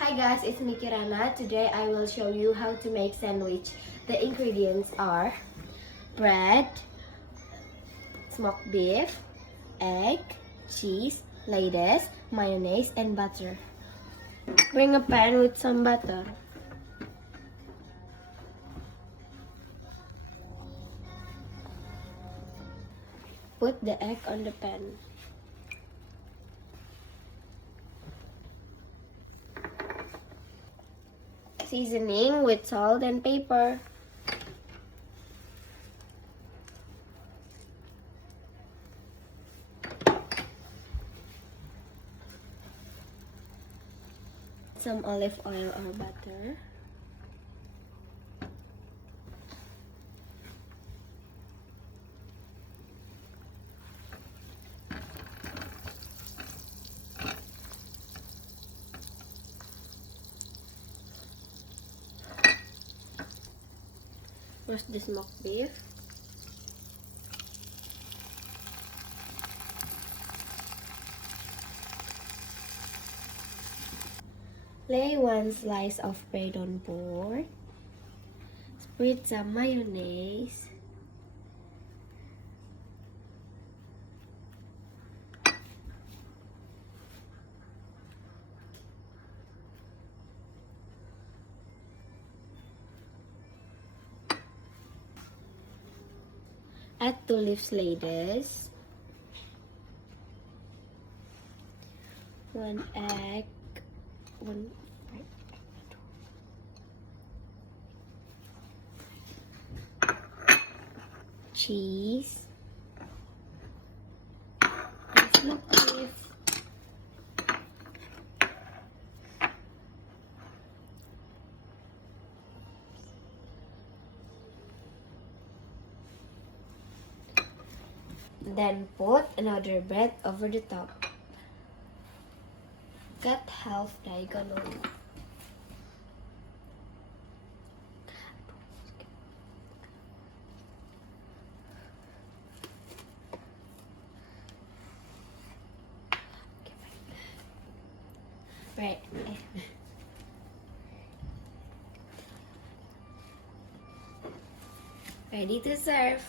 Hi guys, it's me Kirana. Today I will show you how to make sandwich. The ingredients are bread, smoked beef, egg, cheese, lettuce, mayonnaise, and butter. Bring a pan with some butter. Put the egg on the pan. Seasoning with salt and pepper. Some olive oil or butter. Roast the smoked beef. Lay one slice of bread on board. Spread some mayonnaise. Add 2 leaves lettuce. 1 egg. 1 cheese. And smoked beef. Then put another bread over the top. Cut half diagonally. Right. Ready to serve.